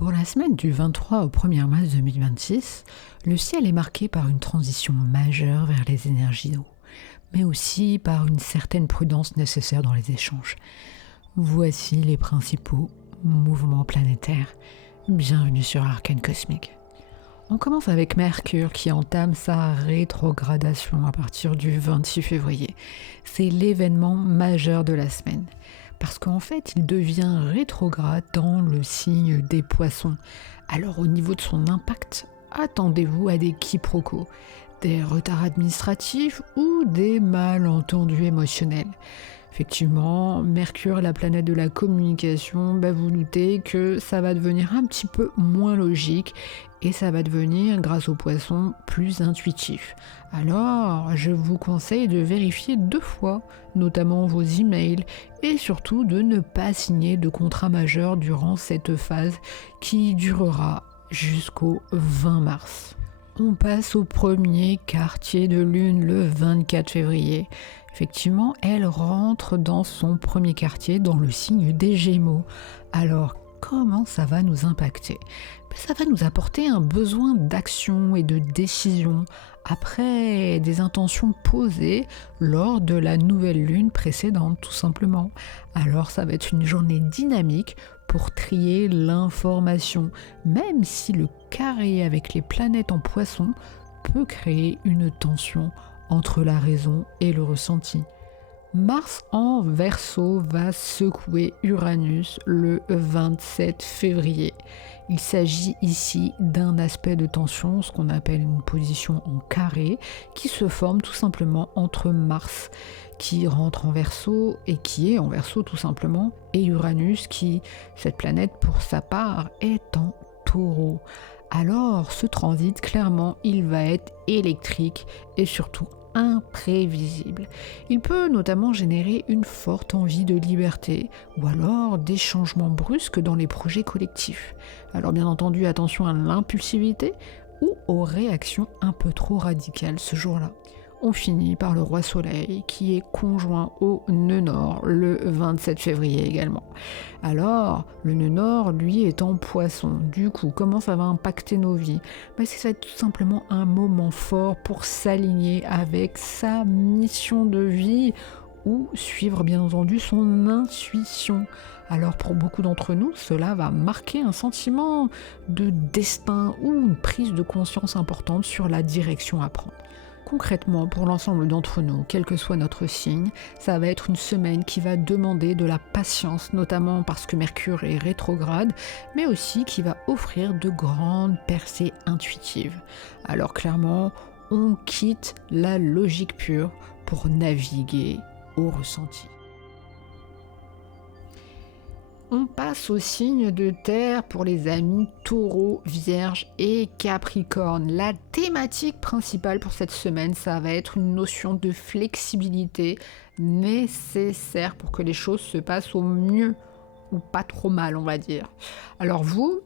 Pour la semaine du 23 au 1er mars 2026, le ciel est marqué par une transition majeure vers les énergies d'eau, mais aussi par une certaine prudence nécessaire dans les échanges. Voici les principaux mouvements planétaires. Bienvenue sur Arcane Cosmique. On commence avec Mercure qui entame sa rétrogradation à partir du 26 février. C'est l'événement majeur de la semaine. Parce qu'en fait, il devient rétrograde dans le signe des Poissons. Alors au niveau de son impact, attendez-vous à des quiproquos, des retards administratifs ou des malentendus émotionnels. Effectivement, Mercure, la planète de la communication, vous doutez que ça va devenir un petit peu moins logique et ça va devenir, grâce aux poissons, plus intuitif. Alors, je vous conseille de vérifier 2 fois, notamment vos emails, et surtout de ne pas signer de contrat majeur durant cette phase qui durera jusqu'au 20 mars. On passe au premier quartier de lune le 24 février. Effectivement, elle rentre dans son premier quartier dans le signe des Gémeaux. Alors, comment ça va nous impacter ? Ça va nous apporter un besoin d'action et de décision après des intentions posées lors de la nouvelle lune précédente, tout simplement. Alors, ça va être une journée dynamique pour trier l'information, même si le carré avec les planètes en Poisson peut créer une tension entre la raison et le ressenti. Mars en Verseau va secouer Uranus le 27 février. Il s'agit ici d'un aspect de tension, ce qu'on appelle une position en carré, qui se forme tout simplement entre Mars, qui rentre en Verseau et qui est en Verseau tout simplement, et Uranus qui, cette planète pour sa part, est en Taureau. Alors ce transit, clairement, il va être électrique et surtout imprévisible. Il peut notamment générer une forte envie de liberté ou alors des changements brusques dans les projets collectifs. Alors bien entendu, attention à l'impulsivité ou aux réactions un peu trop radicales ce jour-là. On finit par le roi soleil qui est conjoint au nœud nord le 27 février également. Alors, le nœud nord, lui, est en Poisson. Du coup, comment ça va impacter nos vies ? Ça va être tout simplement un moment fort pour s'aligner avec sa mission de vie ou suivre bien entendu son intuition. Alors pour beaucoup d'entre nous, cela va marquer un sentiment de destin ou une prise de conscience importante sur la direction à prendre. Concrètement, pour l'ensemble d'entre nous, quel que soit notre signe, ça va être une semaine qui va demander de la patience, notamment parce que Mercure est rétrograde, mais aussi qui va offrir de grandes percées intuitives. Alors clairement, on quitte la logique pure pour naviguer au ressenti. On passe au signe de terre pour les amis Taureau, Vierge et Capricorne. La thématique principale pour cette semaine, ça va être une notion de flexibilité nécessaire pour que les choses se passent au mieux ou pas trop mal, on va dire. Alors vous,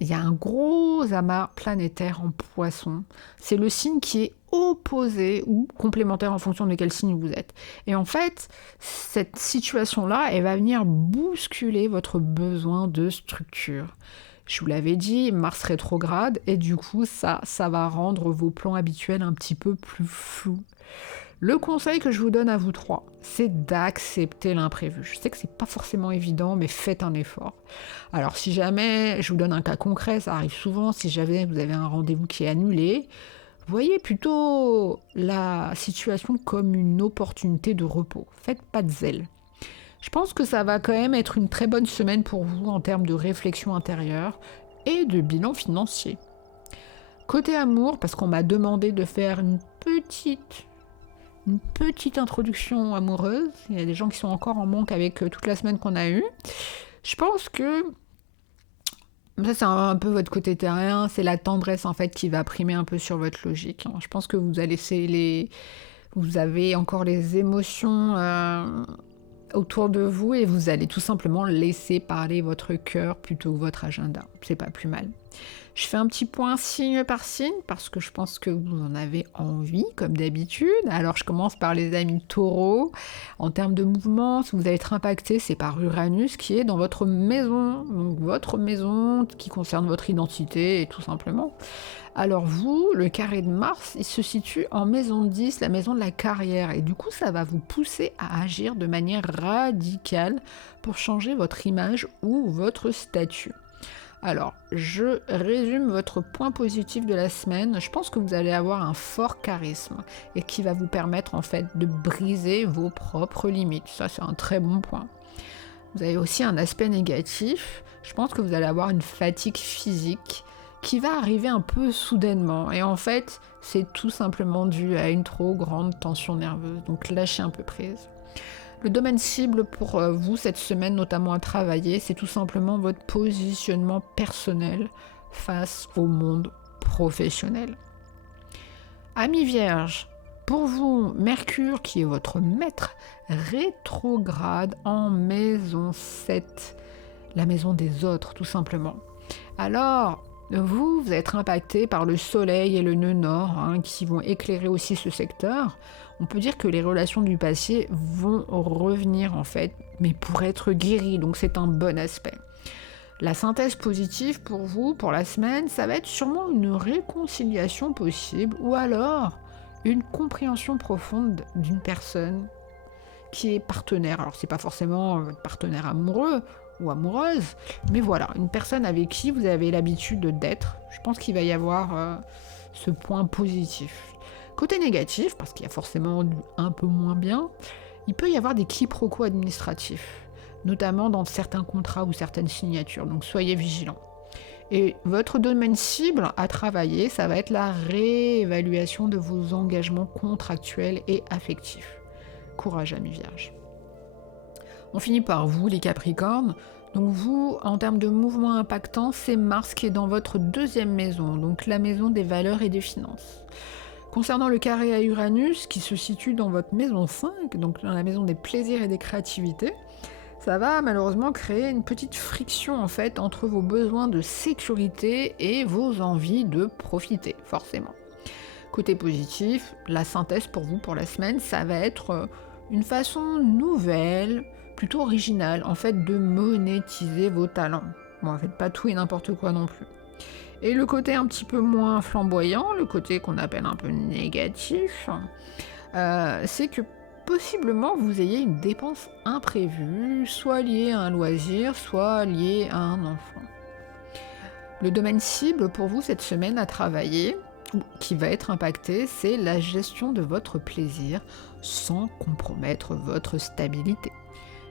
il y a un gros amas planétaire en Poisson. C'est le signe qui est opposé ou complémentaire en fonction de quel signe vous êtes. Et en fait, cette situation-là, elle va venir bousculer votre besoin de structure. Je vous l'avais dit, Mars rétrograde, et du coup, ça va rendre vos plans habituels un petit peu plus flous. Le conseil que je vous donne à vous trois, c'est d'accepter l'imprévu. Je sais que c'est pas forcément évident, mais faites un effort. Alors si jamais, je vous donne un cas concret, ça arrive souvent, si jamais vous avez un rendez-vous qui est annulé, voyez plutôt la situation comme une opportunité de repos. Faites pas de zèle. Je pense que ça va quand même être une très bonne semaine pour vous en termes de réflexion intérieure et de bilan financier. Côté amour, parce qu'on m'a demandé de faire une petite introduction amoureuse. Il y a des gens qui sont encore en manque avec toute la semaine qu'on a eue. Je pense que ça, c'est un peu votre côté terrien, c'est la tendresse en fait qui va primer un peu sur votre logique. Je pense que vous avez encore les émotions autour de vous et vous allez tout simplement laisser parler votre cœur plutôt que votre agenda. C'est pas plus mal. Je fais un petit point signe par signe parce que je pense que vous en avez envie, comme d'habitude. Alors, je commence par les amis taureaux. En termes de mouvement, si vous allez être impacté, c'est par Uranus qui est dans votre maison. Donc, votre maison qui concerne votre identité, et tout simplement. Alors vous, le carré de Mars, il se situe en maison 10, la maison de la carrière. Et du coup, ça va vous pousser à agir de manière radicale pour changer votre image ou votre statut. Alors, je résume votre point positif de la semaine. Je pense que vous allez avoir un fort charisme et qui va vous permettre en fait de briser vos propres limites. Ça, c'est un très bon point. Vous avez aussi un aspect négatif. Je pense que vous allez avoir une fatigue physique qui va arriver un peu soudainement. Et en fait, c'est tout simplement dû à une trop grande tension nerveuse. Donc, lâchez un peu prise. Le domaine cible pour vous cette semaine, notamment à travailler, c'est tout simplement votre positionnement personnel face au monde professionnel. Amis vierges, pour vous, Mercure, qui est votre maître, rétrograde en maison 7, la maison des autres, tout simplement. Alors, vous allez être impacté par le soleil et le nœud nord qui vont éclairer aussi ce secteur. On peut dire que les relations du passé vont revenir en fait, mais pour être guéries, donc c'est un bon aspect. La synthèse positive pour vous, pour la semaine, ça va être sûrement une réconciliation possible ou alors une compréhension profonde d'une personne qui est partenaire. Alors c'est pas forcément votre partenaire amoureux ou amoureuse, mais voilà, une personne avec qui vous avez l'habitude d'être. Je pense qu'il va y avoir ce point positif. Côté négatif, parce qu'il y a forcément un peu moins bien, il peut y avoir des quiproquos administratifs, notamment dans certains contrats ou certaines signatures, donc soyez vigilants. Et votre domaine cible à travailler, ça va être la réévaluation de vos engagements contractuels et affectifs. Courage, amis vierges. On finit par vous, les Capricornes. Donc vous, en termes de mouvement impactant, c'est Mars qui est dans votre deuxième maison, donc la maison des valeurs et des finances. Concernant le carré à Uranus, qui se situe dans votre maison 5, donc dans la maison des plaisirs et des créativités, ça va malheureusement créer une petite friction en fait entre vos besoins de sécurité et vos envies de profiter, forcément. Côté positif, la synthèse pour vous pour la semaine, ça va être une façon nouvelle, plutôt originale, en fait, de monétiser vos talents. Bon, faites pas tout et n'importe quoi non plus. Et le côté un petit peu moins flamboyant, le côté qu'on appelle un peu négatif, c'est que possiblement vous ayez une dépense imprévue, soit liée à un loisir, soit liée à un enfant. Le domaine cible pour vous cette semaine à travailler, qui va être impacté, c'est la gestion de votre plaisir sans compromettre votre stabilité.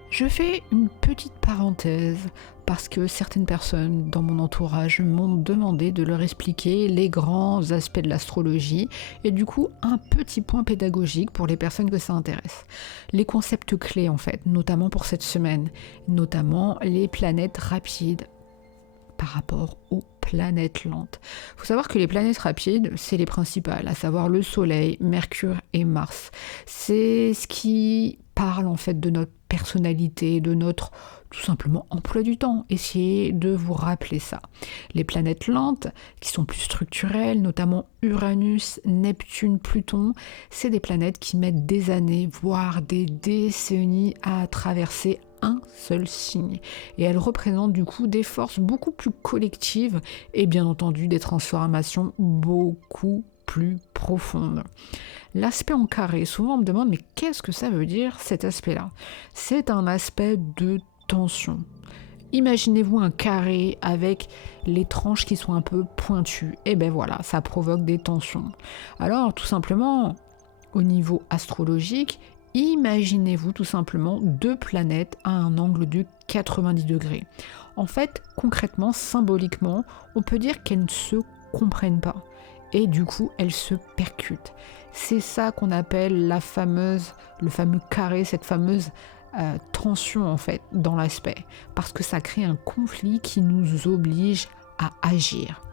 Je fais une petite parenthèse parce que certaines personnes dans mon entourage m'ont demandé de leur expliquer les grands aspects de l'astrologie et du coup un petit point pédagogique pour les personnes que ça intéresse. Les concepts clés en fait, notamment pour cette semaine, notamment les planètes rapides par rapport aux planètes lentes. Il faut savoir que les planètes rapides, c'est les principales, à savoir le Soleil, Mercure et Mars. C'est ce qui parle en fait de notre personnalité, de notre tout simplement emploi du temps. Essayez de vous rappeler ça. Les planètes lentes, qui sont plus structurelles, notamment Uranus, Neptune, Pluton, c'est des planètes qui mettent des années, voire des décennies à traverser un seul signe. Et elles représentent du coup des forces beaucoup plus collectives et bien entendu des transformations beaucoup plus profondes. L'aspect en carré, souvent on me demande mais qu'est-ce que ça veut dire cet aspect-là ? C'est un aspect de tension. Imaginez-vous un carré avec les tranches qui sont un peu pointues. Et ben voilà, ça provoque des tensions. Alors tout simplement, au niveau astrologique, imaginez-vous tout simplement deux planètes à un angle de 90 degrés. En fait, concrètement, symboliquement, on peut dire qu'elles ne se comprennent pas. Et du coup, elles se percutent. C'est ça qu'on appelle le fameux carré, cette fameuse tension en fait dans l'aspect. Parce que ça crée un conflit qui nous oblige à agir.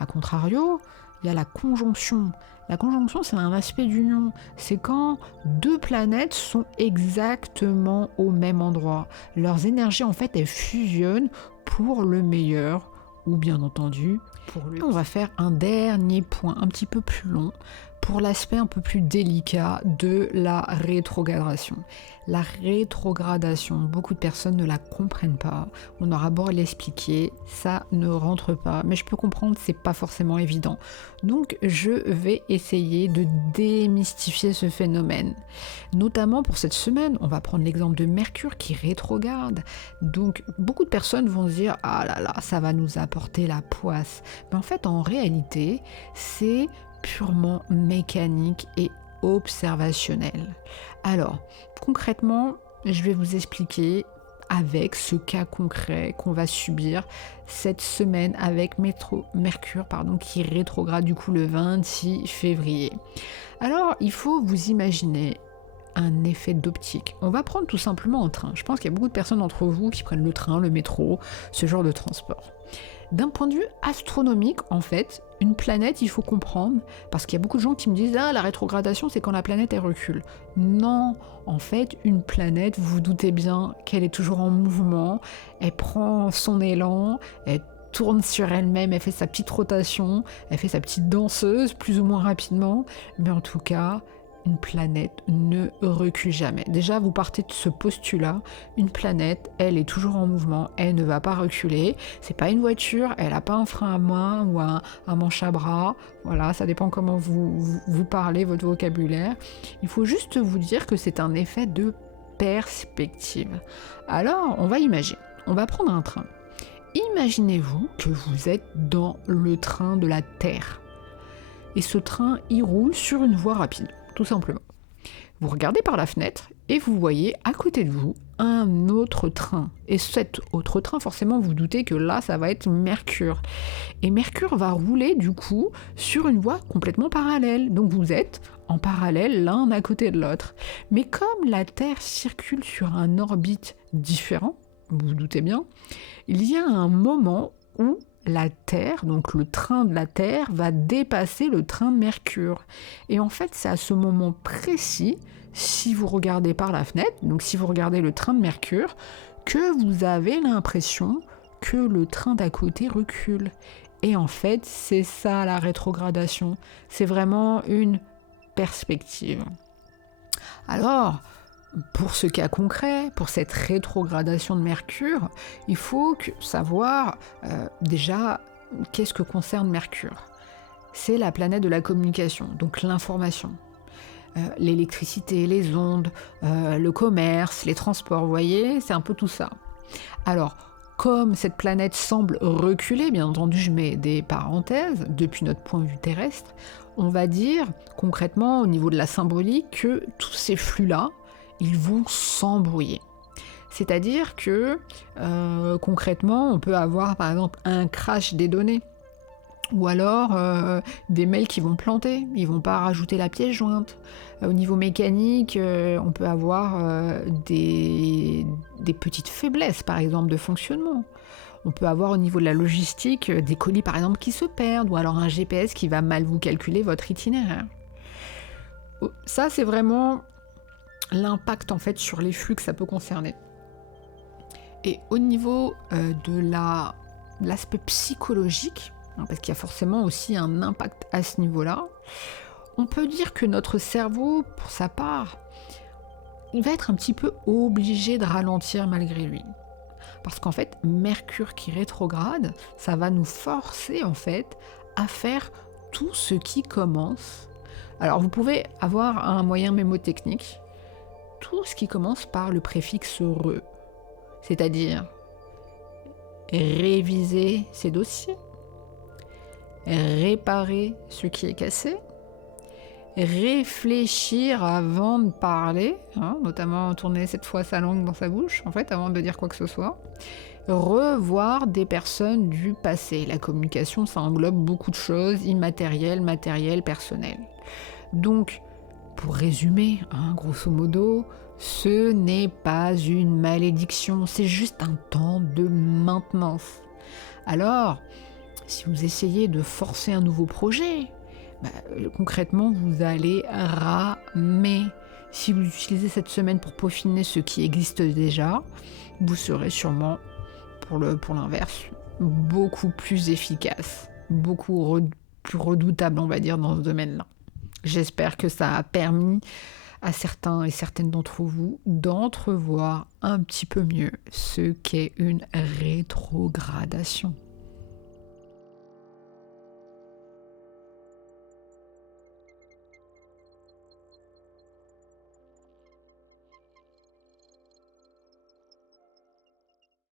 A contrario, il y a la conjonction. La conjonction, c'est un aspect d'union. C'est quand deux planètes sont exactement au même endroit. Leurs énergies, en fait, elles fusionnent pour le meilleur ou bien entendu pour le pire. On va faire un dernier point un petit peu plus long pour l'aspect un peu plus délicat de la rétrogradation. La rétrogradation, beaucoup de personnes ne la comprennent pas. On aura beau l'expliquer, ça ne rentre pas. Mais je peux comprendre, c'est pas forcément évident. Donc je vais essayer de démystifier ce phénomène. Notamment pour cette semaine, on va prendre l'exemple de Mercure qui rétrograde. Donc beaucoup de personnes vont se dire « Ah là là, ça va nous apporter la poisse ». Mais en fait, en réalité, c'est purement mécanique et observationnel. Alors, concrètement, je vais vous expliquer avec ce cas concret qu'on va subir cette semaine avec Mercure qui rétrograde du coup le 26 février. Alors, il faut vous imaginer un effet d'optique. On va prendre tout simplement un train. Je pense qu'il y a beaucoup de personnes d'entre vous qui prennent le train, le métro, ce genre de transport. D'un point de vue astronomique, en fait, une planète, il faut comprendre, parce qu'il y a beaucoup de gens qui me disent « Ah, la rétrogradation, c'est quand la planète, elle recule. » Non, en fait, une planète, vous vous doutez bien qu'elle est toujours en mouvement, elle prend son élan, elle tourne sur elle-même, elle fait sa petite rotation, elle fait sa petite danseuse, plus ou moins rapidement, mais en tout cas, une planète ne recule jamais. Déjà, vous partez de ce postulat, une planète, elle est toujours en mouvement, elle ne va pas reculer. C'est pas une voiture, elle n'a pas un frein à main ou un manche à bras. Voilà, ça dépend comment vous parlez, votre vocabulaire. Il faut juste vous dire que c'est un effet de perspective. Alors, on va imaginer. On va prendre un train. Imaginez-vous que vous êtes dans le train de la Terre. Et ce train, il roule sur une voie rapide. Tout simplement. Vous regardez par la fenêtre et vous voyez à côté de vous un autre train. Et cet autre train, forcément, vous doutez que là, ça va être Mercure. Et Mercure va rouler, du coup, sur une voie complètement parallèle. Donc vous êtes en parallèle l'un à côté de l'autre. Mais comme la Terre circule sur un orbite différent, vous vous doutez bien, il y a un moment où la Terre, donc le train de la Terre, va dépasser le train de Mercure. Et en fait, c'est à ce moment précis, si vous regardez par la fenêtre, donc si vous regardez le train de Mercure, que vous avez l'impression que le train d'à côté recule. Et en fait, c'est ça la rétrogradation. C'est vraiment une perspective. Alors, pour ce cas concret, pour cette rétrogradation de Mercure, il faut savoir déjà qu'est-ce que concerne Mercure. C'est la planète de la communication, donc l'information. L'électricité, les ondes, le commerce, les transports, vous voyez, c'est un peu tout ça. Alors, comme cette planète semble reculer, bien entendu je mets des parenthèses, depuis notre point de vue terrestre, on va dire concrètement au niveau de la symbolique que tous ces flux-là, ils vont s'embrouiller. C'est-à-dire que concrètement, on peut avoir par exemple un crash des données, ou alors des mails qui vont planter, ils vont pas rajouter la pièce jointe. Au niveau mécanique, on peut avoir des petites faiblesses par exemple de fonctionnement. On peut avoir au niveau de la logistique des colis par exemple qui se perdent, ou alors un GPS qui va mal vous calculer votre itinéraire. Ça c'est vraiment l'impact en fait sur les flux que ça peut concerner. Et au niveau de l'aspect psychologique, parce qu'il y a forcément aussi un impact à ce niveau-là, on peut dire que notre cerveau, pour sa part, il va être un petit peu obligé de ralentir malgré lui. Parce qu'en fait, Mercure qui rétrograde, ça va nous forcer en fait à faire tout ce qui commence. Alors vous pouvez avoir un moyen mémotechnique, tout ce qui commence par le préfixe re, c'est-à-dire réviser ses dossiers, réparer ce qui est cassé, réfléchir avant de parler, notamment tourner cette fois sa langue dans sa bouche, en fait, avant de dire quoi que ce soit, revoir des personnes du passé. La communication, ça englobe beaucoup de choses, immatérielles, matérielles, personnelles. Donc, pour résumer, grosso modo, ce n'est pas une malédiction, c'est juste un temps de maintenance. Alors, Si vous essayez de forcer un nouveau projet, concrètement, vous allez ramer. Si vous utilisez cette semaine pour peaufiner ce qui existe déjà, vous serez sûrement, pour l'inverse, beaucoup plus efficace, plus redoutable, on va dire, dans ce domaine-là. J'espère que ça a permis à certains et certaines d'entre vous d'entrevoir un petit peu mieux ce qu'est une rétrogradation.